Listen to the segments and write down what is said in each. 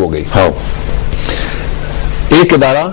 ہو گئی. ایک ادارہ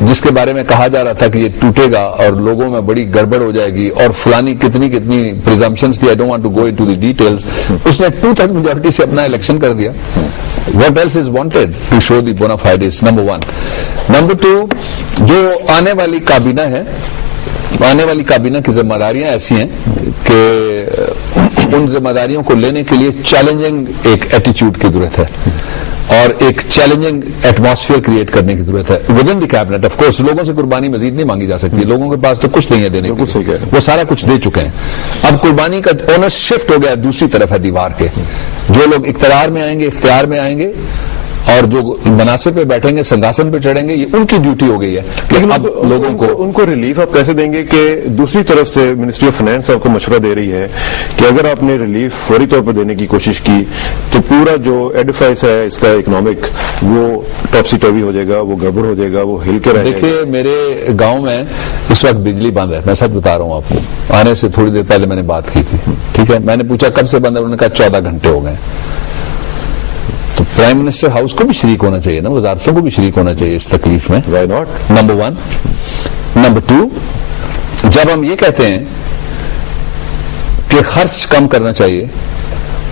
جس کے بارے میں کہا جا رہا تھا کہ یہ ٹوٹے گا اور لوگوں میں بڑی گڑبڑ ہو جائے گی اور فلانی کتنی پریزمپشنز تھی, I don't want to go into the details, اس نے 2/3 میجورٹی سے اپنا الیکشن کر دیا. What else is wanted to show the bona fides? Number one. Number two, جو آنے والی کابینہ ہے, آنے والی کابینہ کی ذمہ داریاں ایسی ہیں کہ ان ذمہ داریوں کو لینے کے لیے چیلنجنگ ایک ایٹیچیوڈ کی ضرورت ہے اور ایک چیلنجنگ ایٹماسفیئر کریٹ کرنے کی ضرورت ہے with in the cabinet. Of course لوگوں سے قربانی مزید نہیں مانگی جا سکتی, لوگوں کے پاس تو کچھ نہیں ہے دینے کے لیے, وہ سارا کچھ دے چکے ہیں. اب قربانی کا اونر شفٹ ہو گیا دوسری طرف ہے دیوار کے. جو لوگ اقتدار میں آئیں گے, اختیار میں آئیں گے اور جو مناصب پہ بیٹھیں گے, سنگاسن پہ چڑھیں گے, یہ ان کی ڈیوٹی ہو گئی ہے. لیکن اب لوگوں کو ان کو ریلیف آپ کیسے دیں گے کہ دوسری طرف سے منسٹری آف فائنانس آپ کو مشورہ دے رہی ہے کہ اگر آپ نے ریلیف فوری طور پر دینے کی کوشش کی تو پورا جو ایڈیفائس ہے اس کا اکنامک وہ ٹاپسی ٹاپی ہو جائے گا, وہ گڑبڑ ہو جائے گا, وہ ہل کے رہے گا. دیکھیے میرے گاؤں میں اس وقت بجلی بند ہے, میں سچ بتا رہا ہوں آپ کو. آنے سے تھوڑی دیر پہلے میں نے بات کی تھی, ٹھیک ہے, میں نے پوچھا کب سے بند ہے, انہوں نے کہا 14 گھنٹے ہو گئے. تو پرائم منسٹر ہاؤس کو بھی شریک ہونا چاہیے نا, وزارتوں کو بھی شریک ہونا چاہیے اس تکلیف میں. Why not? نمبر 1. نمبر 2, جب ہم یہ کہتے ہیں کہ خرچ کم کرنا چاہیے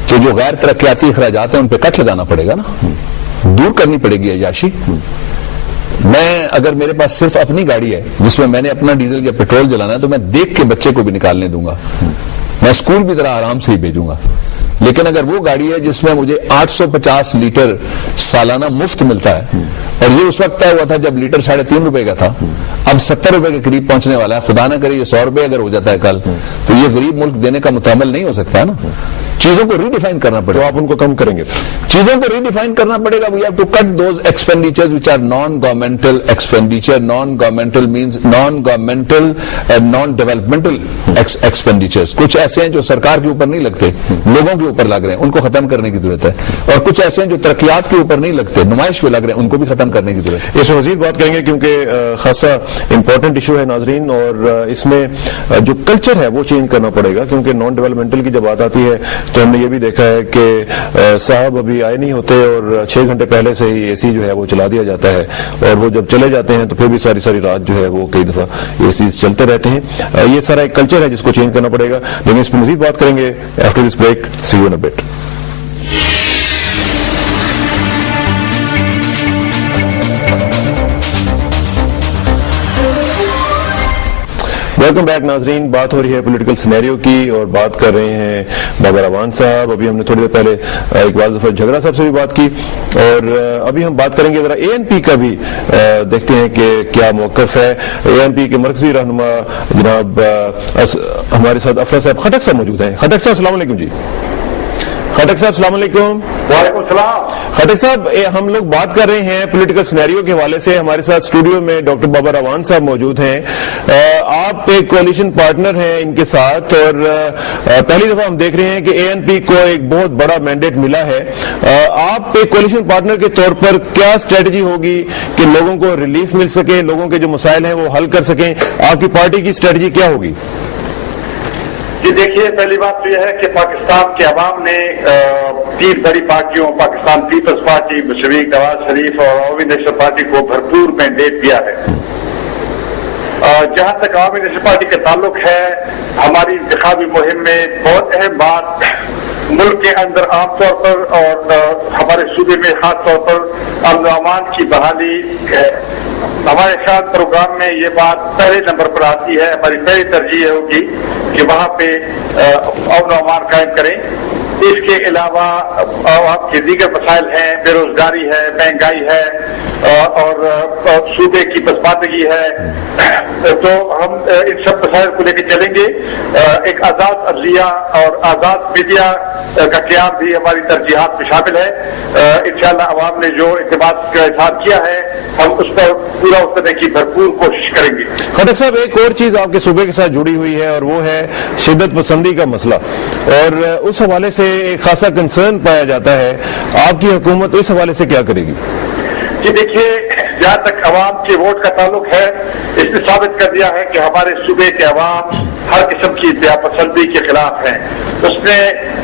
تو جو غیر ترقیاتی اخراجات ہیں ان پہ کٹ لگانا پڑے گا نا, دور کرنی پڑے گی عیاشی. میں اگر میرے پاس صرف اپنی گاڑی ہے جس میں نے اپنا ڈیزل یا پیٹرول جلانا ہے تو میں دیکھ کے بچے کو بھی نکالنے دوں گا, میں اسکول بھی ذرا آرام سے ہی بھیجوں گا. لیکن اگر وہ گاڑی ہے جس میں مجھے 850 لیٹر سالانہ مفت ملتا ہے اور یہ اس وقت طے ہوا تھا جب لیٹر 3.5 روپے کا تھا, اب 70 روپے کے قریب پہنچنے والا ہے, خدا نہ کرے یہ 100 روپے اگر ہو جاتا ہے کل تو یہ غریب ملک دینے کا متحمل نہیں ہو سکتا ہے نا. چیزوں کو ریڈیفائن کرنا پڑے گا. تو آپ ان کو کم کریں گے, چیزوں کو ریڈیفائن کرنا پڑے گا. We have to cut those expenditures which are non governmental expenditure. Non governmental means non governmental and non developmental expenditures. کچھ ایسے ہیں جو سرکار کے اوپر نہیں لگتے, لوگوں کے اوپر لگ رہے ہیں, ان کو ختم کرنے کی ضرورت ہے. اور کچھ ایسے ہیں جو ترقیات کے اوپر نہیں لگتے, نمائش پہ لگ رہے ہیں, ان کو بھی ختم کرنے کی ضرورت ہے. اس میں مزید بات کریں گے کیونکہ خاصا امپورٹنٹ ایشو ہے ناظرین, اور اس میں جو کلچر ہے وہ چینج کرنا پڑے گا کیونکہ نان ڈیولپمنٹل کی جب بات آتی ہے تو ہم نے یہ بھی دیکھا ہے کہ صاحب ابھی آئے نہیں ہوتے اور 6 گھنٹے پہلے سے ہی اے سی جو ہے وہ چلا دیا جاتا ہے, اور وہ جب چلے جاتے ہیں تو پھر بھی ساری رات جو ہے وہ کئی دفعہ اے سی چلتے رہتے ہیں. یہ سارا ایک کلچر ہے جس کو چینج کرنا پڑے گا, لیکن اس پہ مزید بات کریں گے after this break. See you in a bit. Welcome back ناظرین. بات ہو رہی ہے پولیٹیکل سینیریو کی اور بات کر رہے ہیں بابر اعوان صاحب. ابھی ہم نے تھوڑی دیر پہلے اقبال ظفر جھگڑا صاحب سے بھی بات کی اور ابھی ہم بات کریں گے ذرا اے این پی کا بھی, دیکھتے ہیں کہ کیا موقف ہے. اے این پی کے مرکزی رہنما جناب ہمارے ساتھ افراد صاحب خٹک صاحب موجود ہیں. خٹک صاحب السلام علیکم. جی خٹک صاحب السلام علیکم. وعلیکم السلام. خٹک صاحب ہم لوگ بات کر رہے ہیں پولیٹیکل سینیریو کے حوالے سے. ہمارے ساتھ اسٹوڈیو میں ڈاکٹر بابر اعوان صاحب موجود ہیں. آپ ایک کولیشن پارٹنر ہیں ان کے ساتھ اور پہلی دفعہ ہم دیکھ رہے ہیں کہ اے این پی کو ایک بہت بڑا مینڈیٹ ملا ہے. آپ ایک کولیشن پارٹنر کے طور پر کیا اسٹریٹجی ہوگی کہ لوگوں کو ریلیف مل سکے, لوگوں کے جو مسائل ہیں وہ حل کر سکیں؟ آپ کی پارٹی کی اسٹریٹجی کیا ہوگی؟ جی دیکھیے, پہلی بات تو یہ ہے کہ پاکستان کے عوام نے 3 بڑی پارٹیوں پاکستان پیپلز پارٹی, مشرق نواز شریف اور عوامی نیشنل پارٹی کو بھرپور مینڈیٹ دیا ہے. جہاں تک عوامی نیشنل پارٹی کا تعلق ہے, ہماری انتخابی مہم میں بہت اہم بات ملک کے اندر عام طور پر اور ہمارے صوبے میں خاص طور پر امن و امان کی بحالی ہے. ہمارے خیال پروگرام میں یہ بات پہلے نمبر پر آتی ہے. ہماری پہلی ترجیح ہوگی کہ وہاں پہ امن و امان قائم کریں. اس کے علاوہ آپ کے دیگر مسائل ہیں, بے روزگاری ہے, مہنگائی ہے اور صوبے کی پسماندگی ہے, تو ہم ان سب مسائل کو لے کے چلیں گے. ایک آزاد عدلیہ اور آزاد میڈیا کا قیام بھی ہماری ترجیحات میں شامل ہے. انشاءاللہ عوام نے جو اعتماد کا اظہار کیا ہے ہم اس پر پورا اترنے کی بھرپور کوشش کریں گے. خٹک صاحب ایک اور چیز آپ کے صوبے کے ساتھ جڑی ہوئی ہے اور وہ ہے شدت پسندی کا مسئلہ, اور اس حوالے سے ایک خاصا کنسرن پایا جاتا ہے. آپ کی حکومت اس حوالے سے کیا کرے گی؟ جی دیکھیے, جہاں تک عوام کے ووٹ کا تعلق ہے, اس نے ثابت کر دیا ہے کہ ہمارے صوبے کے عوام ہر قسم کی بے پسندی کے خلاف ہیں. اس نے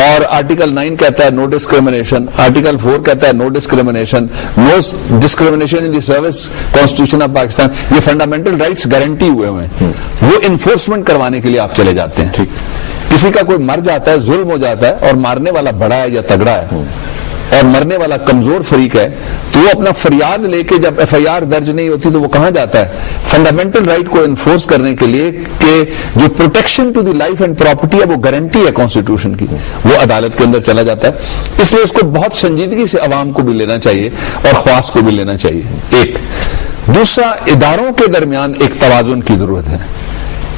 اور آرٹیکل 9 کہتا ہے نو ڈسکریمنیشن, آرٹیکل 4 کہتا ہے no discrimination, no discrimination in the service, constitution of Pakistan. یہ فنڈامنٹل رائٹس گارنٹی ہوئے ہیں, وہ انفورسمنٹ کروانے کے لیے آپ چلے جاتے ہیں. کسی کا کوئی مر جاتا ہے, ظلم ہو جاتا ہے, اور مارنے والا بڑا ہے یا تگڑا ہے اور مرنے والا کمزور فریق ہے, تو وہ اپنا فریاد لے کے جب ایف آئی آر درج نہیں ہوتی تو وہ کہاں جاتا ہے؟ فنڈامنٹل رائٹ کو انفورس کرنے کے لیے کہ جو protection to the life and property ہے وہ گارنٹی ہے کانسٹیٹیوشن کی, وہ عدالت کے اندر چلا جاتا ہے. اس لیے اس کو بہت سنجیدگی سے عوام کو بھی لینا چاہیے اور خواص کو بھی لینا چاہیے. ایک دوسرا, اداروں کے درمیان ایک توازن کی ضرورت ہے.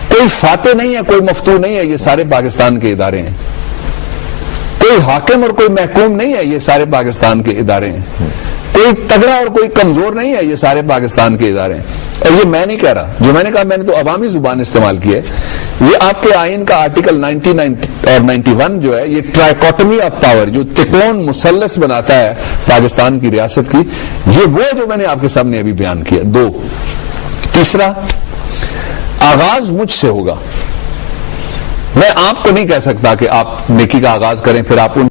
کوئی فاتح نہیں ہے, کوئی مفتو نہیں ہے, یہ سارے پاکستان کے ادارے ہیں. کوئی حاکم اور کوئی محکوم نہیں ہے, یہ سارے پاکستان کے ادارے ہیں. کوئی تگڑا اور کوئی کمزور نہیں ہے, یہ سارے پاکستان کے ادارے ہیں. اور یہ میں نہیں کہہ رہا, جو میں نے کہا میں نے تو عوامی زبان استعمال کی ہے. یہ آپ کے آئین کا آرٹیکل 99 اور 91 جو ہے, یہ ٹرائیکوٹمی آف پاور, جو تکون مثلث بناتا ہے پاکستان کی ریاست کی, یہ وہ جو میں نے آپ کے سامنے ابھی بیان کیا. دو, تیسرا, آغاز مجھ سے ہوگا. میں آپ کو نہیں کہہ سکتا کہ آپ نیکی کا آغاز کریں پھر آپ ان